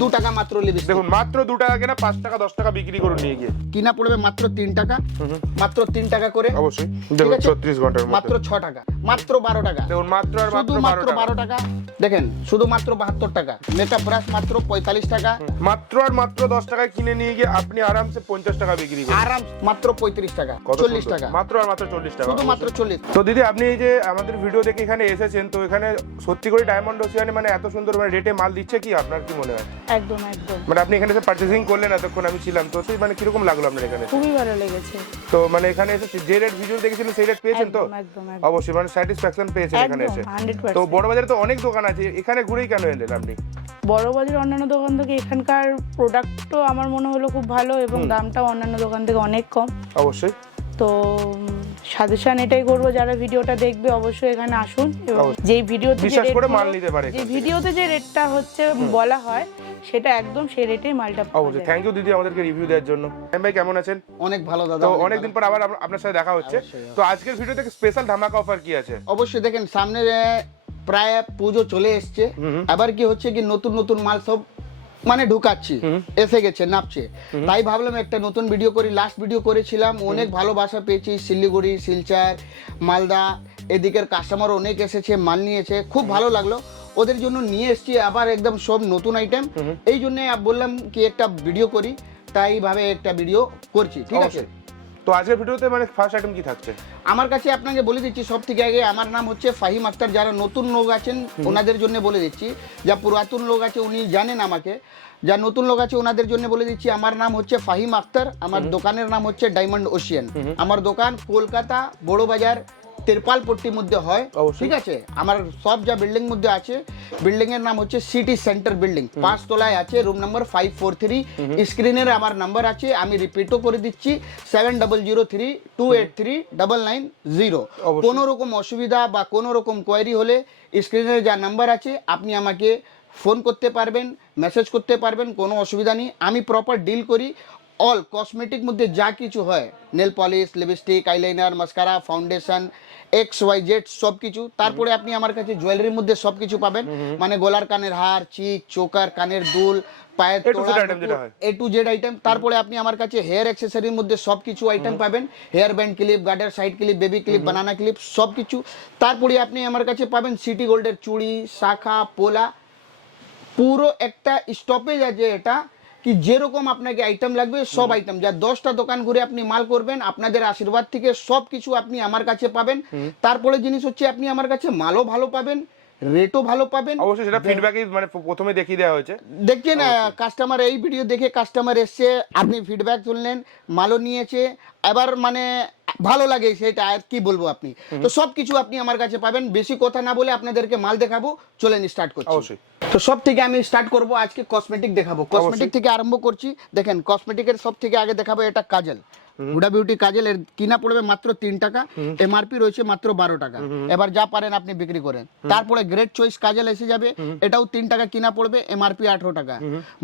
2 টাকা মাত্র লিপস্টিক। দেখুন মাত্র 2 টাকা কেনা, 5 টাকা 10 টাকা বিক্রি করুন নিয়ে গিয়ে। কিনা পড়বে মাত্র 3 টাকা, মাত্র 3 টাকা করে। অবশ্যই দেখুন 36 ঘন্টার মধ্যে মাত্র 6 টাকা, মাত্র 12 টাকা। দেখুন মাত্র আর মাত্র শুধুমাত্র 12 টাকা। দেখেন শুধুমাত্র 72 টাকা। মেকআপ ব্রাশ মাত্র 45 টাকা। মাত্র আর মাত্র 10 টাকায় কিনে নিয়ে গিয়ে আপনি আরামসে 50 টাকা বিক্রি করুন। আরাম মাত্র 35 টাকা, কত 40 সুন্দর। টাকা, মাত্র আর মাত্র 40 টাকা, শুধুমাত্র 40। তো দিদি আপনি এই যে আমাদের ভিডিও দেখে এখানে এসেছেন, তো এখানে সত্যি করে ডায়মন্ড ওসিয়ানে মানে এত সুন্দর মানে রেটে মাল দিচ্ছে কি, আপনার কি মনে হয়? একদম একদম মানে আপনি এখানে এসে পারচেজিং করলেন, এতক্ষণ আমি ছিলাম, তো সেই মানে কিরকম লাগলো আপনার এখানে? খুবই ভালো লেগেছে। তো মানে এখানে এসে যে রেট ভিডিও দেখেছিলেন সেই রেট পেয়েছেন তো? একদম একদম একদম। অবশ্যই মানে স্যাটিসফ্যাকশন পেয়েছেন এখানে এসে। 100%। তো বড় বাজারে তো অনেক দোকান আছে, এখানে ঘুরেই কেন এলেন আপনি? বড় বাজার অন্যান্য দোকান থেকে এখানকার প্রোডাক্টও আমার মনে হলো খুব ভালো এবং দামটাও অন্যান্য দোকান থেকে অনেক কম। অবশ্যই। তো সাজেশন এটাই করবো, যারা ভিডিওটা দেখবে অবশ্যই এখানে আসুন এবং অবশ্যই। যেই ভিডিওতে যে বিশ্বাস করে রেটগুলো- মাল নিতে পারে যে এখান থেকে। ভিডিওতে যে রেটটা হচ্ছে বলা হয় সেটা একদম সেই রেটেই মালটা পাওয়া অবশ্যই। যায়। থ্যাংক ইউ দিদি আমাদেরকে রিভিউ দেওয়ার জন্য। ভাই কেমন আছেন? অনেক ভালো দাদা। তো অনেক অনেকদিন ভালো। পর আবার আপনার সাথে দেখা হচ্ছে। তো আজকের ভিডিও থেকে স্পেশাল ধামাকা অফার কি আছে? অবশ্যই দেখেন সামনে প্রায় পুজো চলে এসছে, আবার কি হচ্ছে কি নতুন নতুন মাল সব মানে ঢুকাচ্ছি, এসে গেছে নাপছে, তাই ভাবলাম একটা নতুন ভিডিও করি। লাস্ট ভিডিও করেছিলাম, অনেক ভালোবাসা পেয়েছি। শিলিগুড়ি, শিলচর, মালদা এদিকের কাস্টমার অনেক এসেছে, মাল নিয়েছে, খুব ভালো লাগলো। ওদের জন্য নিয়ে এসেছি আবার একদম সব নতুন আইটেম। এই জন্য বললাম কি একটা ভিডিও করি, তাই ভাবে একটা ভিডিও করছি, ঠিক আছে? অবশ্যই। তো আজকের ভিডিওতে মানে ফার্স্ট আইটেম কি থাকছে? আমার কাছে আপনাকে বলে দিচ্ছি সব থেকে আগে, আমার নাম হচ্ছে ফাহিম আক্তার। যারা নতুন লোক আছেন ওনাদের জন্য বলে দিচ্ছি, যা পুরাতন লোক আছে উনি জানেন আমাকে, যা নতুন লোক আছে ওনাদের জন্য বলে দিচ্ছি, আমার নাম হচ্ছে ফাহিম আক্তার। আমার দোকানের নাম হচ্ছে ডায়মন্ড ওশিয়ান। আমার দোকান কলকাতা বড় বাজার তেরপালপট্টির মধ্যে হয়, অবশ্যই। ঠিক আছে? আমার সব যা বিল্ডিং মধ্যে আছে, বিল্ডিং এর নাম হচ্ছে সিটি সেন্টার বিল্ডিং, 5 তলায় আছে, রুম নাম্বার 543। স্ক্রিনের আমার নাম্বার আছে, আমি রিপিটও করে দিচ্ছি, 7003283990। অবশ্যই। কোনো রকম অসুবিধা বা কোনো রকম কোয়ারি হলে স্ক্রিনের যা নাম্বার আছে আপনি আমাকে ফোন করতে পারবেন, মেসেজ করতে পারবেন, কোনো অসুবিধা নেই। আমি প্রপার ডিল করি। অল কসমেটিক মধ্যে যা কিছু হয়, nail polish, lipstick, eyeliner, mascara, foundation, XYZ সব কিছু। তারপরে আপনি আমার কাছে জুয়েলারির মধ্যে সব কিছু পাবেন, মানে গলার কানের হার, চিক, চোকার, কানের দুল, পায়ের A to Z item যেটা হয়। A to Z item. তারপরে আপনি আমার কাছে হেয়ার অ্যাক্সেসরির মধ্যে সব কিছু আইটেম পাবেন, হেয়ার ব্যান্ড ক্লিপ, গার্ডার সাইড ক্লিপ, বেবি ক্লিপ, বানানা ক্লিপ, সব কিছু। তারপরে আপনি আমার কাছে পাবেন সিটি গোল্ডের চুড়ি, শাখা, পোলা, পুরো একটা স্টপেজ আছে এটা, কি যেরকম আপনাকে আইটেম লাগবে সব আইটেম। যা 10টা দোকান ঘুরে আপনি মাল করবেন, আপনাদের আশীর্বাদ থেকে সব কিছু আপনি আমার কাছে পাবেন। তারপরে জিনিস হচ্ছে আপনি আমার কাছে মালও ভালো পাবেন, রেটও ভালো পাবেন। অবশ্যই সেটা ফিডব্যাকই মানে প্রথমে দেখিয়ে দেওয়া হয়েছে। দেখছেন কাস্টমার এই ভিডিও দেখে কাস্টমার এসছে, আপনি ফিডব্যাক শুনলেন, মালও নিয়েছে, এবার মানে ভালো লাগে সেটা আর কি বলবো আপনি। তো সব কিছু আপনি আমার কাছে পাবেন। বেশি কথা না বলে আপনাদেরকে মাল দেখাবো, চলেন স্টার্ট করছি। অবশ্যই। তো সব থেকে আমি স্টার্ট করব, আজকে কসমেটিক দেখাবো। কসমেটিক থেকে আরম্ভ করছি। দেখেন কসমেটিকের সব থেকে আগে দেখাবো এটা কাজল, হুডা বিউটি কাজল। এর কিনা পড়বে মাত্র 3 টাকা, এমআরপি রয়েছে মাত্র 12 টাকা। এবার যা পারেন আপনি বিক্রি করেন। তারপরে গ্রেট চয়েস কাজল এসে যাবে, এটাও 3 টাকা কিনা পড়বে, এমআরপি 18 টাকা।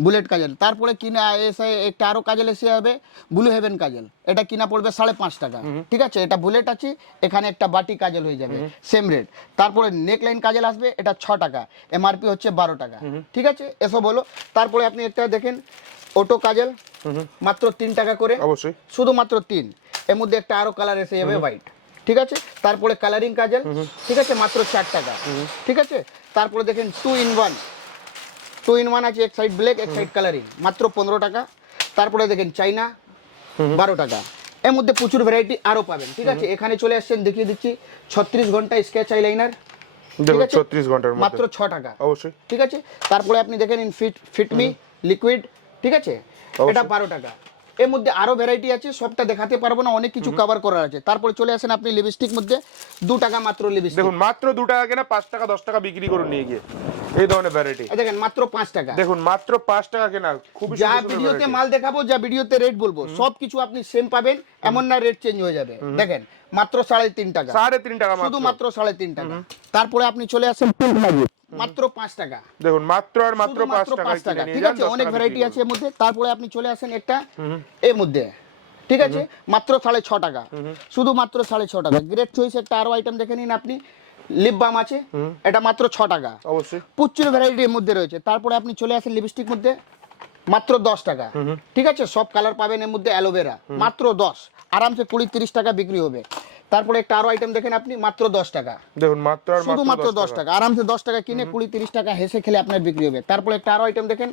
বুলেট কাজল, তারপরে কিনা এসে একটা আরো কাজল এসে যাবে, ব্লু হেভেন কাজল, এটা কিনা পড়বে 5.5 টাকা, ঠিক আছে? এটা বুলেট আছে, এখানে একটা বাটি কাজল হয়ে যাবে, সেম রেট। তারপরে নেকলাইন কাজল আসবে, এটা 6 টাকা, এমআরপি হচ্ছে 12 টাকা, ঠিক আছে? এসব বলো। তারপরে আপনি একটা দেখেন অটো কাজল, মাত্র 3 টাকা করে, অবশ্যই। শুধুমাত্র 3। এর মধ্যে একটা আরো কালার এসে যাবে হোয়াইট, ঠিক আছে? তারপরে কালারিং কাজল, ঠিক আছে, মাত্র 4 টাকা, ঠিক আছে? তারপরে দেখেন 2 in 1 আছে, এক সাইড ব্ল্যাক এক সাইড কালারিং, মাত্র 15 টাকা। তারপরে দেখেন চাইনা, 12 টাকা। এর মধ্যে প্রচুর ভ্যারাইটি আরো পাবেন, ঠিক আছে? এখানে চলে আসছেন, দেখিয়ে দিচ্ছি 36 ঘন্টা স্কেচ আইলাইনার, ঠিক আছে? 36 ঘন্টার মধ্যে মাত্র 6 টাকা, অবশ্যই। ঠিক আছে? তারপরে আপনি দেখেন ফিটমি লিকুইড, ঠিক আছে, এটা 12 টাকা। এর মধ্যে আরো ভ্যারাইটি আছে, সবটা দেখাতে পারবো না, অনেক কিছু কভার করার আছে। তারপরে চলে আসেন আপনি লিপস্টিক মধ্যে, 2 টাকা মাত্র লিপস্টিক। দেখুন মাত্র 2 টাকা কেনা, 5 টাকা 10 টাকা বিক্রি করুন নিয়ে গিয়ে, এই ধরনের ভ্যারাইটি। দেখেন মাত্র 5 টাকা। দেখুন মাত্র 5 টাকা কেনা, খুবই যা সুন্দর ভিডিওতে variety। মাল দেখাবো, যা ভিডিওতে রেট বলবো, সব কিছু আপনি সেম পাবেন, এমন না রেট চেঞ্জ হয়ে যাবে। দেখেন মাত্র 3.5 টাকা, 3.5 টাকা মাত্র। শুধু মাত্র 3.5 টাকা। তারপরে আপনি চলে আসেন মাত্র 5 টাকা, দেখুন মাত্র আর মাত্র 5 টাকা 5 টাকা, ঠিক আছে? অনেক ভ্যারাইটি আছে এর মধ্যে। তারপরে আপনি চলে আসেন একটা এর মধ্যে, ঠিক আছে, মাত্র 6.5 টাকা, শুধু মাত্র 6.5 টাকা। গ্রেট চয়েস একটা আরো আইটেম দেখে নিন আপনি, লিপ বাম আছে, এটা মাত্র 6 টাকা। অবশ্যই প্রচুর ভ্যারাইটির মধ্যে রয়েছে। তারপরে আপনি চলে আসেন লিপস্টিক মধ্যে, মাত্র 10 টাকা। ঠিক আছে, সব কালার পাবেন এর মধ্যে, অ্যালোভেরা মাত্র 10, আরামসে 20-30 টাকা বিক্রি হবে। তারপরে একটা আরো আইটেম দেখেন আপনি, মাত্র 10 টাকা। দেখুন মাত্র আর শুধুমাত্র 10 টাকা, আরামসে 10 টাকা কিনে 20-30 টাকা হেসে খেলে আপনার বিক্রি হবে। তারপরে একটা আরো আইটেম দেখেন,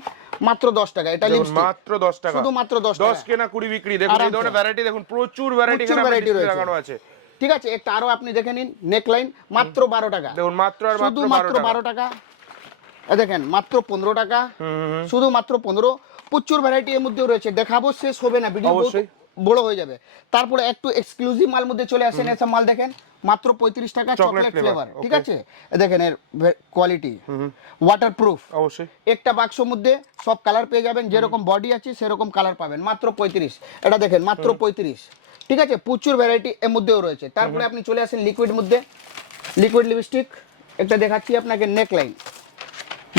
মাত্র 10 টাকা। এটা লিপস্টিক মাত্র 10 টাকা, শুধুমাত্র 10 টাকা। 10 কেনা 20 বিক্রি। দেখুন এই ধরনের ভ্যারাইটি, দেখুন প্রচুর ভ্যারাইটি প্রচুর এখানে variety রয়েছে। লাগানো আছে। ঠিক আছে, একটা আরো আপনি দেখে নিন, নেকলাইন মাত্র 12 টাকা। দেখুন মাত্র আর মাত্র শুধুমাত্র 12 টাকা। এ দেখেন মাত্র 15 টাকা, শুধুমাত্র 15। প্রচুর ভ্যারাইটি এর মধ্যেও রয়েছে, দেখাবো শেষ হবে না, ভিডিও অবশ্যই। বড় হয়ে যাবে। তারপরে একটু এক্সক্লুসিভ মাল মধ্যে চলে আসেন, এসব মাল দেখেন মাত্র 35 টাকা, চকলেট ফ্লেভার। ঠিক আছে, এ দেখেন এর কোয়ালিটি, ওয়াটারপ্রুফ। অবশ্যই একটা বাক্সের মধ্যে সব কালার পেয়ে যাবেন, যেরকম বডি আছে সেরকম কালার পাবেন, মাত্র 35। এটা দেখেন মাত্র 35। ঠিক আছে, প্রচুর ভ্যারাইটি এর মধ্যেও রয়েছে। তারপরে আপনি চলে আসেন লিকুইড মধ্যে, লিকুইড লিপস্টিক একটা দেখাচ্ছি আপনাকে, নেকলাইন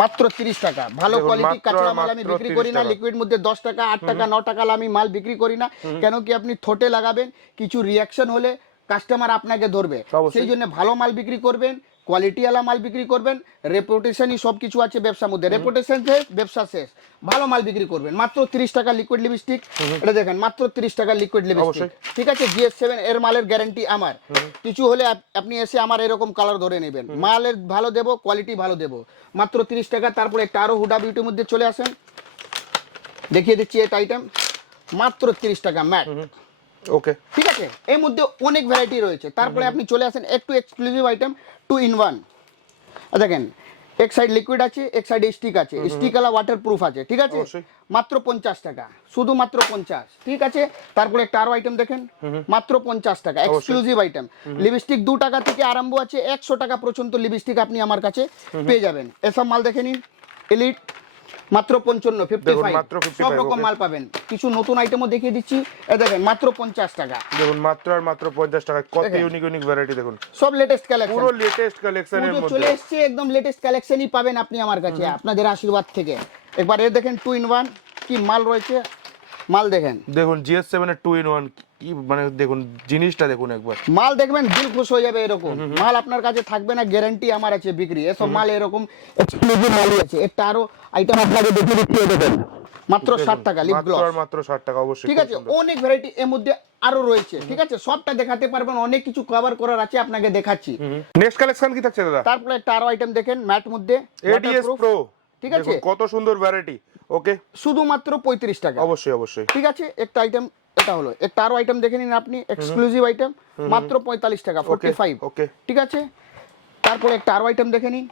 মাত্র 30 টাকা। ভালো দেখুন, কোয়ালিটি মাত্র কাঁচা আর মাল আমি মাত্র বিক্রি 30 করি না। টাকা। লিকুইড মধ্যে 10 টাকা, 8 টাকা, 9 টাকা আমি মাল বিক্রি করি না। কেন কি আপনি ঠোঁটে লাগাবেন, কিছু রিয়াকশন হলে কাস্টমার আপনাকে ধরবে, অবশ্যই। সেই জন্য ভালো মাল বিক্রি করবেন, কোয়ালিটি वाला মাল বিক্রি করবেন। রেপুটেশনই সব কিছু আছে ব্যবসার মধ্যে, রেপুটেশন শেষ ব্যবসা শেষ। ভালো মাল বিক্রি করবেন। মাত্র 30 টাকা লিকুইড লিপস্টিক, এটা দেখেন মাত্র 30 টাকা লিকুইড লিপস্টিক। ঠিক আছে, GS7 এর মালের গ্যারান্টি আমার। কিছু হলে আপনি এসে আমার এরকম কালার ধরে নেবেন, মালের ভালো দেব, কোয়ালিটি ভালো দেব। মাত্র 30 টাকা। তারপরে একটা আরো হুডা বিউটির মধ্যে চলে আসেন, দেখিয়ে দিচ্ছি এটা আইটেম, মাত্র 30 টাকা ম্যাট। ওকে, ঠিক আছে, এর মধ্যে অনেক ভ্যারাইটি রয়েছে। তারপরে আপনি চলে আসেন একটু এক্সক্লুসিভ আইটেম, 2 in 1। দেখেন এক সাইড লিকুইড আছে, এক সাইড স্টিক আছে, স্টিক वाला ওয়াটারপ্রুফ আছে। ঠিক আছে, অবশ্যই। মাত্র 50 টাকা, শুধুমাত্র 50। ঠিক আছে, তারপরে একটা আরো আইটেম দেখেন, মাত্র 50 টাকা, এক্সক্লুসিভ আইটেম। লিপস্টিক 2 টাকা থেকে আরম্ভ আছে, 100 টাকা পর্যন্ত লিপস্টিক আপনি আমার কাছে পেয়ে যাবেন। এসব মাল দেখে নিন, এলিট মাত্র 55, 55 মাত্র 55, সব রকম মাল পাবেন। কিছু নতুন আইটেমও দেখিয়ে দিচ্ছি, এ দেখেন মাত্র 50 টাকা। দেখুন মাত্র আর মাত্র 50 টাকা। কত দেখেন। ইউনিক ইউনিক ভ্যারাইটি, দেখুন সব লেটেস্ট কালেকশন, পুরো লেটেস্ট কালেকশনের পুজো মধ্যে। চলে এসেছে, একদম লেটেস্ট কালেকশনই পাবেন আপনি আমার কাছে, আপনাদের আশীর্বাদ থেকে। একবার এর দেখেন 2 in 1 কি মাল রয়েছে, মাল দেখেন। দেখুন GS7 এর 2 in 1 কি, মানে দেখুন জিনিসটা দেখুন একবার। মাল দেখবেন দিল খুশ হয়ে যাবে। এরকম মাল আপনার কাছে থাকবে না, গ্যারান্টি আমার আছে বিক্রি। এসব মাল এরকম এক্সক্লুসিভ মালই আছে। একটা আরো আইটেম আপনাকে দেখিয়ে দিচ্ছি, দেখেন মাত্র 60 টাকা লিপ মাত্র গ্লস। আর মাত্র 60 টাকা। অবশ্যই ঠিক আছে, অনেক ভ্যারাইটি এর মধ্যে আরো রয়েছে। ঠিক আছে, সবটা দেখাতে পারবেন, অনেক কিছু কভার করার আছে, আপনাকে দেখাচ্ছি। নেক্সট কালেকশন কি থাকছে দাদা? তারপরে একটা আরো আইটেম দেখেন, ম্যাট মধ্যে ADS waterproof। Pro, ঠিক আছে, দেখুন কত সুন্দর ভ্যারাইটি। ওকে, শুধুমাত্র 35 টাকা। অবশ্যই অবশ্যই। ঠিক আছে, একটা আইটেম এটা হলো। একটা আরো আইটেম দেখে নিন আপনি, এক্সক্লুসিভ আইটেম, মাত্র 45 টাকা, 45। ওকে, ঠিক আছে, তারপরে একটা আরো আইটেম দেখে নিন,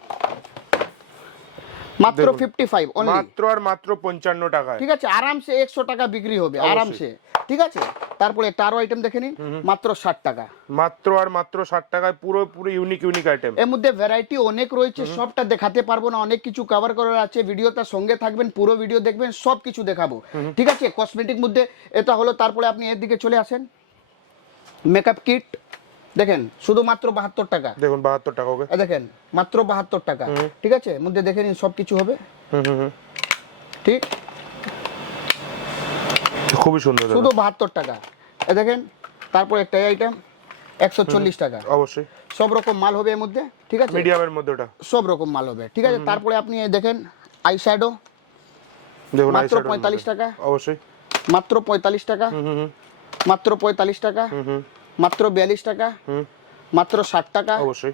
মাত্র 55 অনলি। মাত্র আর মাত্র 55 টাকায়। ঠিক আছে, আরামসে 100 টাকা বিক্রি হবে আরামসে। ঠিক আছে, তারপরে একটা আরো আইটেম দেখে নিন, মাত্র 60 টাকা। মাত্র আর মাত্র 60 টাকায় পুরো পুরো ইউনিক ইউনিক আইটেম। এর মধ্যে ভ্যারাইটি অনেক রয়েছে, সবটা দেখাতে পারবো না, অনেক কিছু কভার করার আছে। ভিডিওটার সঙ্গে থাকবেন, পুরো ভিডিও দেখবেন, সব কিছু দেখাবো। ঠিক আছে, কসমেটিক মধ্যে এটা হলো। তারপরে আপনি এর দিকে চলে আসেন, মেকআপ কিট দেখেন, শুধুমাত্র 72 টাকা। দেখুন 72 টাকা। ওকে, এ দেখেন মাত্র 72 টাকা। ঠিক আছে, এর মধ্যে দেখে নিন, সব কিছু হবে। ঠিক, খুবই সুন্দর দাদা। শুধু 72 টাকা। এ দেখেন, তারপর একটা আইটেম 140 টাকা। অবশ্যই সব রকম মাল হবে এর মধ্যে। ঠিক আছে, মিডিয়ামের মধ্যে ওটা। সব রকম মাল হবে। ঠিক আছে, তারপরে আপনি এই দেখেন আই শ্যাডো, দেখুন মাত্র eyeshadow 45 টাকা। অবশ্যই। মাত্র 45 টাকা, মাত্র 45 টাকা, মাত্র 42 টাকা, মাত্র 60 টাকা। অবশ্যই।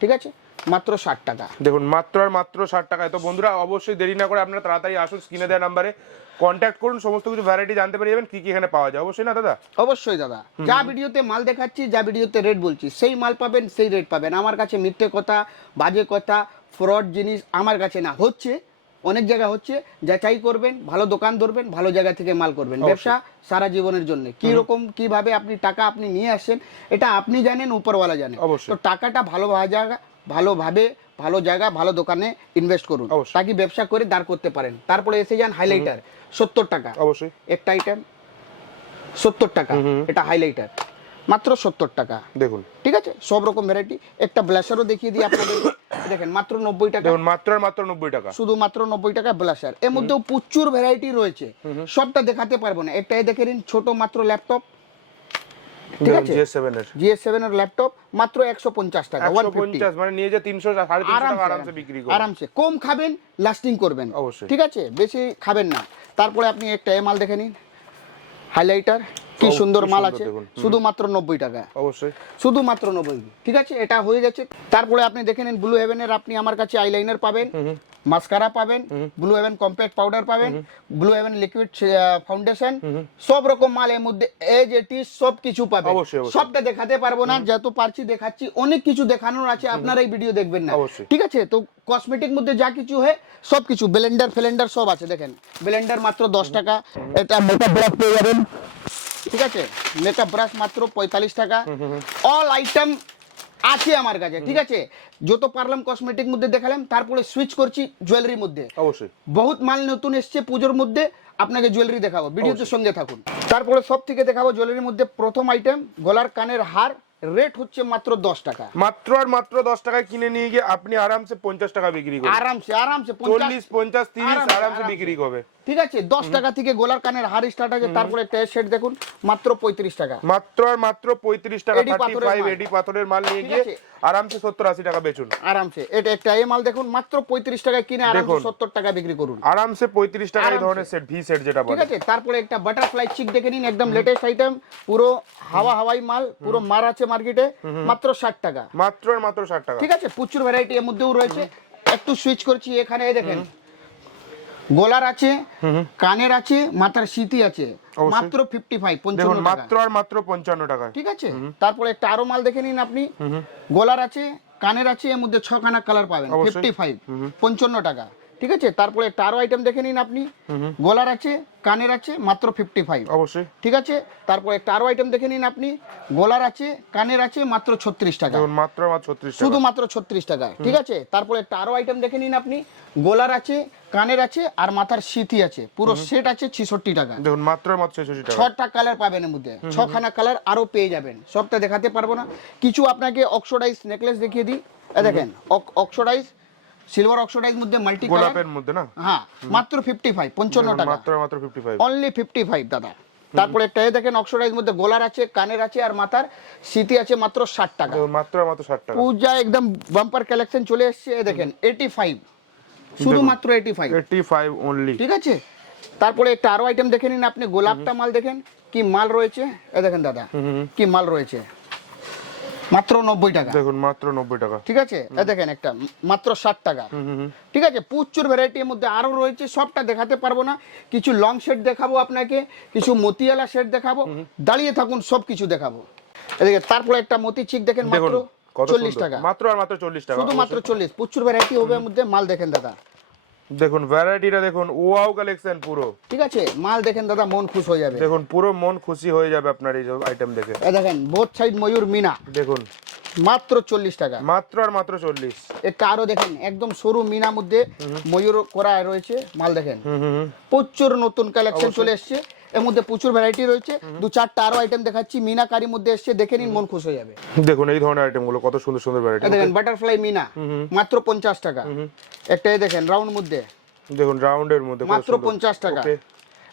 ঠিক আছে, মাত্র 60 টাকা। দেখুন মাত্র আর মাত্র 60 টাকায়। তো বন্ধুরা অবশ্যই দেরি না করে আপনারা তাড়াতাড়ি আসুন, স্ক্রিনে দেওয়া নাম্বারে কন্ট্যাক্ট করুন, সমস্ত কিছু ভ্যারাইটি জানতে পেরে যাবেন কি কি এখানে পাওয়া যায়। অবশ্যই না দাদা? অবশ্যই দাদা, যা ভিডিওতে মাল দেখাচ্ছি, যা ভিডিওতে রেট বলছি, সেই মাল পাবেন, সেই রেট পাবেন। আমার কাছে মিথ্যে কথা, বাজে কথা, ফ্রড জিনিস আমার কাছে না। হচ্ছে অনেক জায়গা হচ্ছে, যাচাই করবেন, ভালো দোকান ধরবেন, ভালো জায়গা থেকে মাল করবেন। ব্যবসা সারা জীবনের জন্য, কি রকম কিভাবে আপনি টাকা আপনি নিয়ে আসেন, এটা আপনি জানেন, উপরওয়ালা জানেন। অবশ্যই। তো টাকাটা ভালোভাবে ভালো জায়গা, ভালো দোকানে ইনভেস্ট করুন, অবশ্যই। তাকে ব্যবসা করে দাঁড় করতে পারেন। তারপরে এসে যান হাইলাইটার, 70 টাকা। অবশ্যই। একটা আইটেম 70 টাকা, এটা হাইলাইটার মাত্র 70 টাকা। দেখুন, ঠিক আছে, সব রকম ভ্যারাইটি। একটা ব্লাশারও দেখিয়ে দিই আপনাদের, দেখেন মাত্র 90 টাকা। দেখুন মাত্র আর মাত্র 90 টাকা। শুধু মাত্র 90 টাকা ব্লাশার। এর মধ্যেও প্রচুর ভ্যারাইটি রয়েছে, সবটা দেখাতে পারবো না। একটাই দেখে নিন, ছোট মাত্র ল্যাপটপ, ঠিক আছে GS7 এর GS7 এর ল্যাপটপ মাত্র 150 টাকা 150 150 মানে নিয়ে যে 300 350 টাকা আরামসে বিক্রি করবে আরামসে কম খাবেন লাস্টিং করবেন অবশ্যই। ঠিক আছে বেশি খাবেন না তারপরে আপনি একটা মাল দেখে নিন হাইলাইটার কি সুন্দর মাল আছে দেখুন। শুধুমাত্র 90 টাকা অবশ্যই শুধুমাত্র 90 ঠিক আছে এটা হয়ে গেছে তারপরে আপনি দেখে নিন ব্লু হেভেনের আপনি আমার কাছে আইলাইনার পাবেন মাস্কারা পাবেন ব্লু হেভেন কম্প্যাক্ট পাউডার পাবেন ব্লু হেভেন লিকুইড ফাউন্ডেশন সব রকম মাল এর মধ্যে এজ ইট ইজ সব কিছু পাবেন অবশ্যই, অবশ্যই। সবটা দেখাতে পারবো না যত পারছি দেখাচ্ছি অনেক কিছু দেখানোর আছে আপনারা এই ভিডিও দেখবেন না অবশ্যই। ঠিক আছে তো কসমেটিক মধ্যে যা কিছু হয় সব কিছু ব্লেন্ডার ফ্লেন্ডার সব আছে দেখেন ব্লেন্ডার মাত্র 10 টাকা এটা মেকআপ ব্রাশ পেয়ে যাবেন ঠিক আছে মেকআপ ব্রাশ মাত্র 45 টাকা অল আইটেম আছে আমার কাছে ঠিক আছে যত পারলাম কসমেটিক মধ্যে দেখালাম তারপরে সুইচ করছি জুয়েলারির মধ্যে অবশ্যই বহুত মাল নতুন এসছে পুজোর মধ্যে আপনাকে জুয়েলারি দেখাবো ভিডিওতে সঙ্গে থাকুন তারপরে সব থেকে দেখাবো জুয়েলারির মধ্যে প্রথম আইটেম গলার কানের হার রেট হচ্ছে মাত্র 10 টাকা মাত্র আর মাত্র 10 টাকায় কিনে নিয়ে গিয়ে আপনি আরামসে 50 টাকা বিক্রি করবেন আরামসে আরামসে 40 50 30 আরামসে, আরামসে আরামসে। বিক্রি করবে ঠিক আছে 10 টাকা থেকে গলার কানের হার স্টার্ট আছে তারপরে একটা সেট দেখুন মাত্র 35 টাকা মাত্র আর মাত্র 35 টাকা এডি পাথরের 35 মাল। এডি পাথরের মাল নিয়ে ঠিক গিয়ে আছে। আরামসে 70 80 টাকা বেচুন আরামসে এটা একটা মাল দেখুন মাত্র 35 টাকায় কিনে আরামসে দেখুন। 70 টাকা বিক্রি করুন আরামসে 35 টাকা এই আরামসে। ধরনের সেট ভি সেট যেটা ঠিক বলে আছে তারপরে একটা বাটারফ্লাই চিক দেখে নিন একদম লেটেস্ট আইটেম পুরো হাওয়াই মাল পুরো মার আছে মার্কেটে মাত্র 60 টাকা মাত্র আর মাত্র 60 টাকা ঠিক আছে প্রচুর ভ্যারাইটি এর মধ্যেও রয়েছে একটু সুইচ করছি এখানে এই দেখেন গলার আছে কানের আছে মাথার সিটি আছে অবশ্যই। মাত্র 55 দেখুন 55 টাকা মাত্র আর মাত্র 55 টাকা ঠিক আছে তারপরে একটা আরো মাল দেখে নিন আপনি গলার আছে কানের আছে এর মধ্যে 6 খানা কালার পাবেন অবশ্যই। 55 55 টাকা ঠিক আছে তারপরে একটা আরো আইটেম দেখে নিন আপনি গলার আছে কানের আছে মাত্র 55 অবশ্যই ঠিক আছে তারপর একটা আরো আইটেম দেখে নিন আপনি গলার আছে কানের আছে মাত্র 36 টাকা দেখুন মাত্র আর মাত্র 36 টাকা শুধুমাত্র 36 টাকা ঠিক আছে তারপর একটা আরো আইটেম দেখে নিন আপনি গলার আছে কানের আছে আর মাথার সিথি আছে পুরো সেট আছে 66 টাকা দেখুন মাত্র আর মাত্র 66 টাকা 6টা কালার পাবেন এর মধ্যে 6খানা কালার আরো পেয়ে যাবেন সবটা দেখাতে পারবো না কিছু আপনাকে অক্সিডাইজ নেকলেস দেখিয়ে দিই এই দেখেন অক্সিডাইজ সিলভার অক্সিডাইজ মধ্যে মাল্টি কালার গোলাপের মধ্যে না হ্যাঁ মাত্র 55 55 টাকা মাত্র আর মাত্র 55 অনলি 55 দাদা তারপরে একটা এই দেখেন অক্সিডাইজ মধ্যে গলার আছে কানের আছে আর মাথার সিটি আছে মাত্র 60 টাকা দেখুন মাত্র আর মাত্র 60 টাকা পূজা একদম বাম্পার কালেকশন চলে এসেছে এই দেখেন 85 শুধুমাত্র 85 85 অনলি ঠিক আছে তারপরে একটা আরো আইটেম দেখে নিন আপনি গোলাপটা মাল দেখেন কি মাল রয়েছে এই দেখেন দাদা কি মাল রয়েছে মাত্র 90 টাকা দেখুন মাত্র 90 টাকা ঠিক আছে এই দেখেন একটা মাত্র 60 টাকা ঠিক আছে প্রচুর ভ্যারাইটির মধ্যে আরো রয়েছে সবটা দেখাতে পারবো না কিছু লং সেট দেখাবো আপনাকে কিছু মতিয়ালা সেট দেখাবো দাঁড়িয়ে থাকুন সব কিছু দেখাবো এদিকে তারপরে একটা মতি চিক দেখেন দেখুন মাত্র কত 40 সুন্দর টাকা মাত্র আর মাত্র 40 টাকা শুধুমাত্র 40 প্রচুর ভ্যারাইটি হবে এর মধ্যে মাল দেখেন দাদা দেখুন ভ্যারাইটিটা দেখুন ওয়াও কালেকশন পুরো ঠিক আছে মাল দেখেন দাদা মন খুশ হয়ে যাবে দেখুন পুরো মন খুশি হয়ে যাবে আপনার এই আইটেম দেখে এই দেখেন বোথ সাইড ময়ূর মিনা দেখুন মাত্র 40 টাকা মাত্র আর মাত্র 40 একটা আরো দেখেন একদম সরু মিনা মধ্যে ময়ূর করা রয়েছে মাল দেখেন প্রচুর নতুন কালেকশন চলে এসেছে এর মধ্যে প্রচুর ভ্যারাইটি রয়েছে দু চারটা আরো আইটেম দেখাচ্ছি মিনাকারির মধ্যে এসেছে দেখে নিন মন খুশ হয়ে যাবে দেখুন এই ধরনের আইটেম গুলো কত সুন্দর সুন্দর ভ্যারাইটি এই দেখেন বাটারফ্লাই মিনা মাত্র 50 টাকা একটা এই দেখেন রাউন্ড মধ্যে দেখুন রাউন্ডের মধ্যে কত মাত্র সুন্দর। 50 টাকা Okay.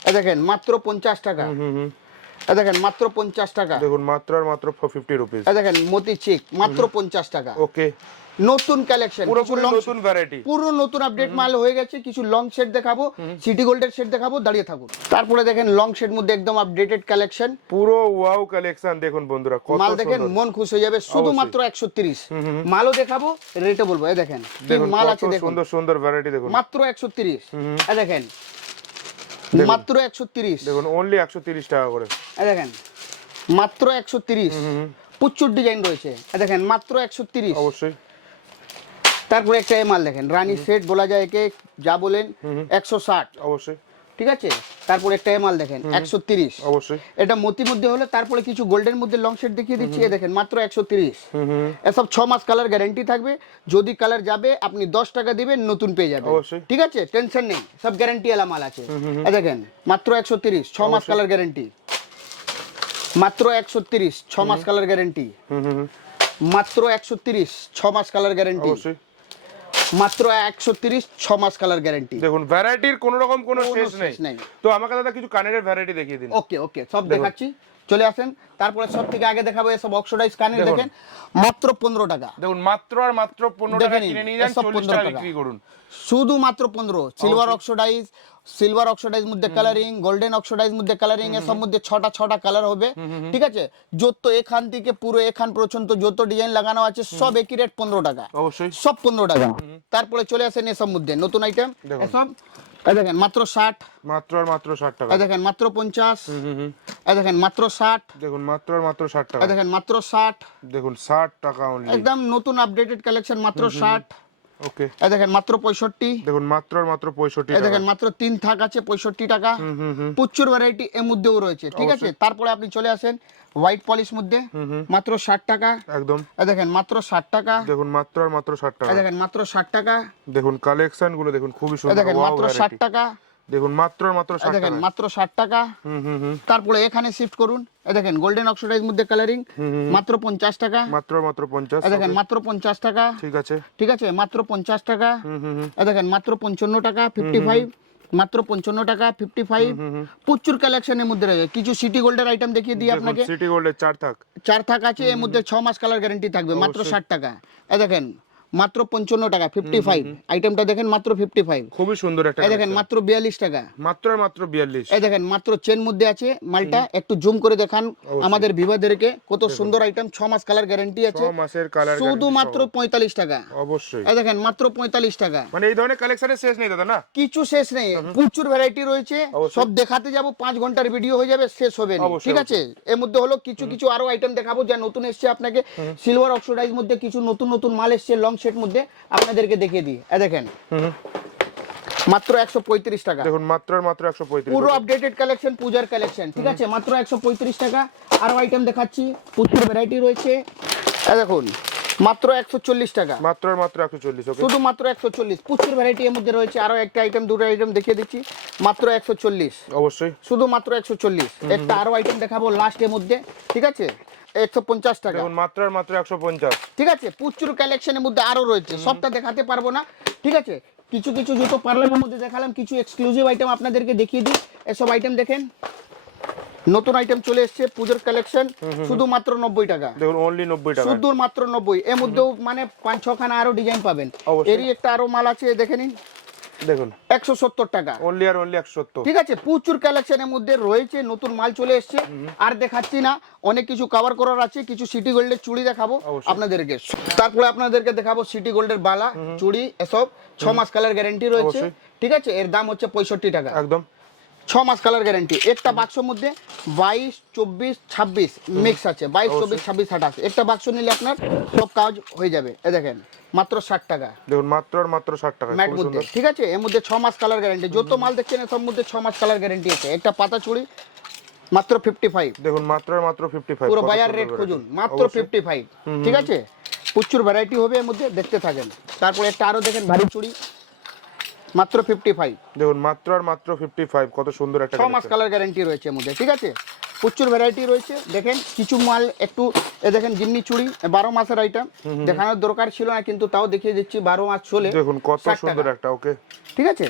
এই দেখেন মাত্র 50 টাকা এই দেখেন মাত্র 50 টাকা দেখুন মাত্র আর মাত্র 50 রুপিস এই দেখেন মতি চিক মাত্র 50 টাকা ওকে নতুন কালেকশন পুরোপুরি নতুন ভ্যারাইটি পুরো নতুন আপডেট মাল হয়ে গেছে কিছু লং সেট দেখাবো সিটি গোল্ডের সেট দেখাবো দাঁড়িয়ে থাকুন তারপরে দেখেন লং সেট মধ্যে একদম আপডেটেড কালেকশন পুরো ওয়াও কালেকশন দেখুন বন্ধুরা কত মাল দেখেন সুন্দর মন খুশ হয়ে যাবে শুধুমাত্র 130 মালও দেখাবো রেটও বলবো এই দেখেন কি দেখুন মাল কত আছে দেখুন সুন্দর সুন্দর ভ্যারাইটি দেখুন মাত্র 130 এই দেখেন মাত্র 130 দেখুন অনলি 130 টাকা করে এই দেখেন মাত্র 130 প্রচুর ডিজাইন রয়েছে এই দেখেন মাত্র 130 অবশ্যই তারপরে একটা এই মাল দেখেন রানী সেট বলা যায় একে যা বলেন 160 অবশ্যই ঠিক আছে তারপরে একটা মাল দেখেন 130 অবশ্যই এটা মতি মধ্যে হলে তারপরে কিছু গোল্ডের মধ্যে লং সেট দেখিয়ে দিচ্ছি এই দেখেন মাত্র 130 এসব 6 মাস কালার গ্যারান্টি থাকবে যদি কালার যাবে আপনি 10 টাকা দিবেন নতুন পেয়ে যাবেন অবশ্যই। ঠিক আছে টেনশন নেই সব গ্যারান্টি वाला মাল আছে এই দেখেন মাত্র 130 6 মাস কালার গ্যারান্টি মাত্র 130 6 মাস কালার গ্যারান্টি মাত্র 130 6 মাস কালার গ্যারান্টি অবশ্যই মাত্র 130, 6 মাস কালার গ্যারান্টি। দেখুন ভ্যারাইটির কোনো রকম কোনো কোনো শেষ শেষ নেই। নেই। তো আমাকে দাদা কিছু কানের ভ্যারাইটি দেখিয়ে দিন। ওকে ওকে, সব দেখাচ্ছি, চলে আসেন। তারপরে সব থেকে আগে দেখাবো এসব অক্সিডাইজ কানের, দেখেন মাত্র 15 টাকা। দেখুন মাত্র আর মাত্র 15 টাকা কিনে নিয়ে যান, 40 টাকা বিক্রি করুন। শুধুমাত্র 15। সিলভার অক্সিডাইজ মধ্যে কালারিং, গোল্ডেন অক্সিডাইজ মধ্যে কালারিং, এসব মধ্যে 6টা কালার হবে, ঠিক আছে? যত এখান থেকে পুরো এখান পর্যন্ত যত ডিজাইন লাগানো আছে সব একই রেট 15 টাকা, অবশ্যই সব 15 টাকা। তারপরে চলে আসেন এসব মধ্যে নতুন আইটেম, এসব এই দেখেন মাত্র 60, মাত্র আর মাত্র 60 টাকা। এই দেখেন মাত্র 50, এই দেখেন মাত্র 60, দেখুন মাত্র আর মাত্র 60 টাকা। এই দেখেন মাত্র 60, দেখুন 60 টাকা অনলি, একদম নতুন আপডেটেড কালেকশন, মাত্র 60। ওকে, এই দেখেন মাত্র 65, দেখুন মাত্র আর মাত্র 65 এই টাকা। দেখেন মাত্র 3 থাক আছে 65 টাকা। প্রচুর ভ্যারাইটি এর মধ্যেও রয়েছে, ঠিক আছে? তারপরে আপনি চলে আসেন হোয়াইট পলিশ মধ্যে, মাত্র 60 টাকা একদম। এই দেখেন মাত্র 60 টাকা, দেখুন মাত্র আর মাত্র 60 টাকা। এই দেখেন মাত্র 60 টাকা, দেখুন কালেকশন গুলো দেখুন খুবই এই সুন্দর, দেখেন ওয়াও মাত্র 60 ভ্যারাইটি। টাকা, দেখুন মাত্র আর মাত্র এই 60 দেখেন টাকা। মাত্র 60 টাকা। তারপরে এখানে শিফট করুন, এই দেখেন গোল্ডেন অক্সিডাইজ মধ্যে কালারিং, মাত্র 50 টাকা, মাত্র আর মাত্র 50। এই দেখেন মাত্র 50 টাকা, ঠিক আছে, ঠিক আছে? মাত্র 50 টাকা, এই দেখেন মাত্র 55 টাকা, 55, মাত্র 55 টাকা, 55। প্রচুর কালেকশনের মধ্যে রয়েছে। কিছু সিটি গোল্ডের আইটেম দেখিয়ে দিই আপনাকে, সিটি গোল্ডের 4 থাক, 4 থাক আছে, এর মধ্যে 6 মাস কালার গ্যারান্টি থাকবে, মাত্র 60 টাকা। এই দেখেন মাত্র 55 টাকা, 55 আইটেমটা দেখেন মাত্র 55। খুবই সুন্দর একটা এই দেখেন collection। মাত্র 42 টাকা, মাত্র আর মাত্র 42। এই দেখেন মাত্র চেন মধ্যে আছে মালটা, একটু জুম করে দেখান আমাদের ভিভাদেরকে, কত সুন্দর আইটেম, 6 মাস কালার গ্যারান্টি আছে, 6 মাসের কালার শুধু মাত্র 45 টাকা। অবশ্যই, এই দেখেন মাত্র 45 টাকা। মানে এই ধরনের কালেকশনের শেষ নেই দাদা না? কিছু শেষ নেই, প্রচুর ভ্যারাইটি রয়েছে, অবশ্যই। সব দেখাতে যাব 5 ঘন্টার ভিডিও হয়ে যাবে, শেষ হবে না, অবশ্যই, ঠিক আছে? এর মধ্যে হলো কিছু কিছু আরো আইটেম দেখাবো যা নতুন এসেছে আপনাকে। সিলভার অক্সিডাইজ মধ্যে কিছু নতুন নতুন মাল এসেছে, লং সেট মধ্যে আপনাদেরকে দেখিয়ে দিই। এই দেখেন মাত্র 135 টাকা, দেখুন মাত্র আর মাত্র 135। পুরো আপডেটেড কালেকশন, পূজার কালেকশন, ঠিক আছে? মাত্র 135 টাকা। আরো আইটেম দেখাচ্ছি, প্রচুর ভ্যারাইটি রয়েছে। এই দেখুন মাত্র 140 টাকা, মাত্র আর মাত্র 140। ওকে, শুধু মাত্র 140। প্রচুর ভ্যারাইটি এর মধ্যে রয়েছে। আরো একটা আইটেম, দুটো আইটেম দেখিয়ে দিচ্ছি, মাত্র 140, অবশ্যই। শুধু মাত্র 140। একটা আরো আইটেম দেখাবো লাস্টের মধ্যে, ঠিক আছে? 150 টাকা, দেখুন মাত্র আর মাত্র 150। ঠিক আছে? প্রচুর কালেকশনের মধ্যে আরো রয়েছে, সবটা দেখাতে পারবো না, ঠিক আছে? কিছু কিছু জুতো পার্লারের মধ্যে দেখালাম, কিছু এক্সক্লুসিভ আইটেম আপনাদেরকে দেখিয়ে দিই। এসব আইটেম দেখেন, নতুন আইটেম চলে এসেছে, পুজোর কালেকশন, শুধু মাত্র 90 টাকা, দেখুন অনলি 90 টাকা। শুধু মাত্র 90। এর মধ্যেও মানে 5-6 খানা আরো ডিজাইন পাবেন। অবশ্যই। এরই একটা আরো মাল আছে, দেখে নিন, দেখুন 170 টাকা, অনলি আর অনলি 170। ঠিক আছে? প্রচুর কালেকশনের মধ্যে রয়েছে, নতুন মাল চলে এসেছে। আর দেখাচ্ছি না, অনেক কিছু কভার করার আছে। কিছু সিটি গোল্ডের চুড়ি দেখাবো অবশ্যই। আপনাদেরকে, তারপরে আপনাদেরকে দেখাবো সিটি গোল্ডের বালা, চুড়ি, এসব 6 মাস কালার গ্যারান্টি রয়েছে, অবশ্যই। ঠিক আছে? এর দাম হচ্ছে 65 টাকা, একদম 6 মাস কালার গ্যারান্টি। একটা বাক্সের মধ্যে 22, 24, 26 মিক্স আছে, 22, 24, 26, 28। একটা বাক্স নিলে আপনার সব কাজ হয়ে যাবে। এই দেখেন মাত্র 60 টাকা, দেখুন মাত্র আর মাত্র 60 টাকা। ম্যাট খুব মধ্যে, সুন্দর। ঠিক আছে? এর মধ্যে 6 মাস কালার গ্যারান্টি। যত মাল দেখছেন সব মধ্যে 6 মাস কালার গ্যারান্টি আছে। একটা পাতা চুড়ি মাত্র 55, দেখুন মাত্র আর মাত্র 55। পুরো কত বাজার সুন্দর রেট variety। খুঁজুন, মাত্র অবশ্যই। 55, ঠিক আছে? প্রচুর ভ্যারাইটি হবে এর মধ্যে, দেখতে থাকেন। তারপরে একটা আরো দেখেন ভারী চুড়ি, মাত্র 55, দেখুন মাত্র আর মাত্র 55। কত সুন্দর একটা 6 মাস collection। কালার গ্যারান্টি রয়েছে এর মধ্যে, ঠিক আছে? প্রচুর ভ্যারাইটি রয়েছে। দেখেন কিছু মাল একটু, এ দেখেন জিন্নি চুড়ি, 12 মাসের আইটেম, দেখানোর দরকার ছিল না কিন্তু তাও দেখিয়ে দিচ্ছি, 12 মাস চলে, দেখুন কত 60 সুন্দর টাকা, একটা। ওকে, ঠিক আছে?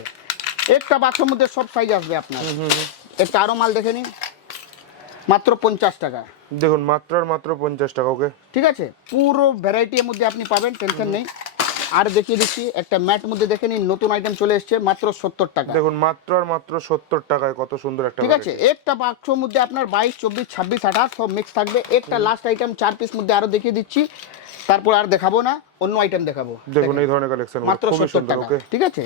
একটা বাক্সের মধ্যে সব সাইজ আসবে আপনার। একটা আরো মাল দেখে নিন, মাত্র 50 টাকা, দেখুন মাত্র আর মাত্র 50 টাকা। ওকে, ঠিক আছে? পুরো ভ্যারাইটি এর মধ্যে আপনি পাবেন, টেনশন নেই। আর দেখিয়ে দিচ্ছি একটা ম্যাট মধ্যে, দেখে নিন, নতুন আইটেম চলে এসেছে, মাত্র 70 টাকা, দেখুন মাত্র আর মাত্র 70 টাকায় কত সুন্দর একটা ঠিক আছে? একটা বাক্সের মধ্যে আপনার 22, 24, 26, 28 সব মিক্স থাকবে। একটা লাস্ট আইটেম 4 পিস মধ্যে আরো দেখিয়ে দিচ্ছি, তারপর আর দেখাবো না, অন্য আইটেম দেখাবো। দেখুন এই ধরনের কালেকশন মাত্র খুবই 70 সুন্দর। টাকা, ওকে, ঠিক আছে?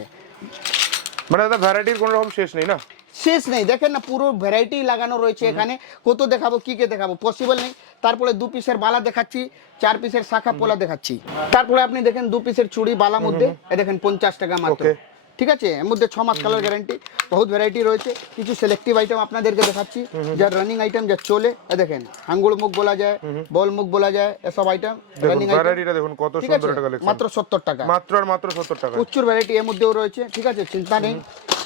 মানে দাদা ভ্যারাইটির কোনো রকম শেষ নেই না? শেষ নেই, দেখেন না, পুরো ভ্যারাইটি লাগানো রয়েছে এখানে। কত দেখাবো, কি কে দেখাবো, পসিবল নেই। তারপরে 2 পিসের বালা দেখাচ্ছি, 4 পিসের শাখা পোলা দেখাচ্ছি। তারপরে আপনি দেখেন 2 পিসের চুড়ি বালা মধ্যে, এ দেখেন 50 টাকা মাত্র, ওকে। ঠিক আছে? এর মধ্যে 6 মাস কালার গ্যারান্টি, বহুত ভ্যারাইটি রয়েছে। কিছু সিলেক্টিভ আইটেম আপনাদেরকে দেখাচ্ছি, যা রানিং আইটেম, যা চলে। এ দেখেন আঙ্গুল মুখ বলা যায়, বল মুখ বলা যায়, এসব আইটেম দেখুন রানিং আইটেম, ভ্যারাইটিটা দেখুন কত ঠিক সুন্দর আছে? একটা কালেকশন। মাত্র 70 টাকা, মাত্র আর মাত্র 70 টাকা। প্রচুর ভ্যারাইটি এর মধ্যেও রয়েছে, ঠিক আছে? চিন্তা নেই,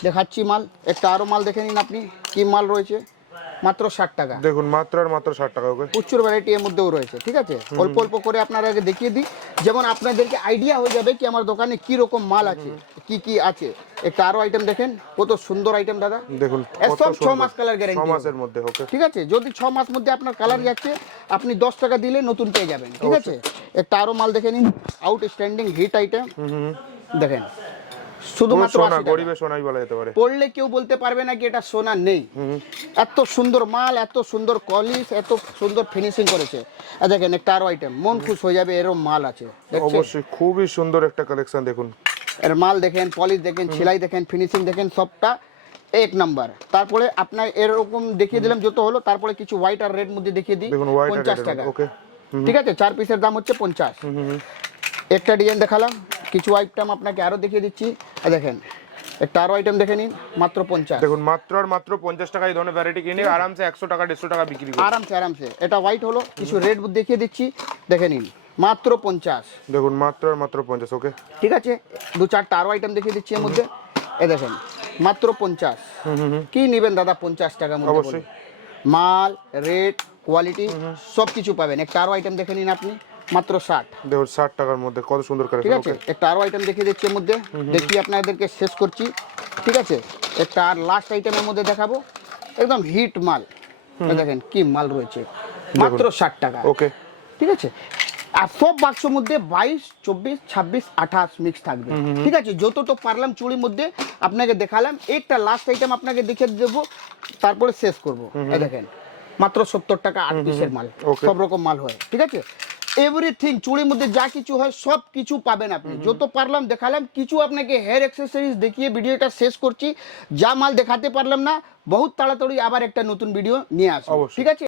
দেখাচ্ছি মাল। একটা আরো মাল দেখে নিন আপনি, কি মাল রয়েছে। মাত্র 60 টাকা। দেখুন মাত্র আর মাত্র 60 টাকা। ওকে, প্রচুর ভ্যারাইটি এর মধ্যেও রয়েছে, ঠিক আছে? অল্প অল্প করে আপনারা আগে দেখিয়ে দিই, যেমন আপনাদেরকে আইডিয়া হয়ে যাবে কি আমার দোকানে কি রকম মাল আছে, কি কি আছে। একটা আরো আইটেম দেখেন, কত সুন্দর আইটেম দাদা। দেখুন এর সব 6 মাস কালার 6 গ্যারান্টি, মাসের মধ্যে। ওকে, ঠিক আছে? যদি 6 মাস মধ্যে আপনার কালার যাচ্ছে, আপনি 10 টাকা দিলে নতুন পেয়ে যাবেন, ঠিক আছে? একটা আরো মাল দেখে নিন, আউটস্ট্যান্ডিং হিট আইটেম দেখেন, শুধুমাত্র সোনা, 80 টাকা। গরিবের সোনাই বলা যেতে পারে। পড়লে কেউ বলতে পারবে না কি এটা সোনা নেই। এত সুন্দর মাল, এত সুন্দর পলিশ, এত সুন্দর ফিনিশিং করেছে। আর দেখেন একটা আরো আইটেম, মন খুশ হয়ে যাবে, এরকম মাল আছে, দেখছেন? অবশ্যই খুবই সুন্দর একটা কালেকশন। দেখুন এর মাল দেখেন, পলিশ দেখেন, সেলাই দেখেন, ফিনিশিং দেখেন, সবটা এক নাম্বার। তারপরে আপনার এরকম দেখিয়ে দিলাম যত হলো, তারপরে কিছু হোয়াইট আর রেড মধ্যে দেখিয়ে দিই, দেখুন হোয়াইট 50 টাকা। ওকে, ঠিক আছে, 4 পিসের দাম হচ্ছে 50। একটা ডিজাইন দেখালাম, কিছু আইটেম আপনাকে আরো দেখিয়ে দিচ্ছি। আর দেখেন একটা আরো আইটেম দেখে নিন, মাত্র 50। দেখুন মাত্র আর মাত্র 50 টাকা এই ধরনের ভ্যারাইটি কিনে আরামসে 100 টাকা 150 টাকা বিক্রি করুন আরামসে আরামসে। এটা হোয়াইট হলো, কিছু রেড দেখিয়ে দিচ্ছি, দেখে নিন, মাত্র 50। দেখুন মাত্র আর মাত্র 50। ওকে, ঠিক আছে, 2-4টা আরো আইটেম দেখিয়ে দিচ্ছি এর মধ্যে। এ দেখেন মাত্র 50। কি নেবেন দাদা 50 টাকার মধ্যে? অবশ্যই। বলুন। মাল, রেট, কোয়ালিটি সব কিছু পাবেন। একটা আরো আইটেম দেখে নিন আপনি, মাত্র 60। দেখুন 60 টাকার মধ্যে কত সুন্দর ঠিক কালেকশন। আছে, ওকে, একটা আরো আইটেম দেখিয়ে দিচ্ছি এর মধ্যে, দেখি আপনাদেরকে শেষ করছি। ঠিক আছে, একটা আর লাস্ট আইটেমের মধ্যে দেখাবো, একদম হিট মাল। এই দেখেন কি মাল রয়েছে, মাত্র 60 টাকা। ওকে, ঠিক আছে, আর সব বাক্সের মধ্যে 22, 24, 26, 28 মিক্স থাকবে। ঠিক আছে, যতটুকু পারলাম চুড়ির মধ্যে আপনাকে দেখালাম। একটা লাস্ট আইটেম আপনাকে দেখে দেবো, তারপরে শেষ করবো। এই দেখেন মাত্র 70 টাকা 8 পিসের মাল, Okay. সব রকম মাল হয়। ঠিক আছে, এভরিথিং চুড়ির মধ্যে যা কিছু হয় সব কিছু পাবেন আপনি। যত পারলাম দেখালাম, কিছু আপনাকে হেয়ার অ্যাক্সেসরিজ দেখিয়ে ভিডিওটা শেষ করছি। যা মাল দেখাতে পারলাম না, বহুত তাড়াতাড়ি আবার একটা নতুন ভিডিও নিয়ে আসবো। অবশ্যই। ঠিক আছে।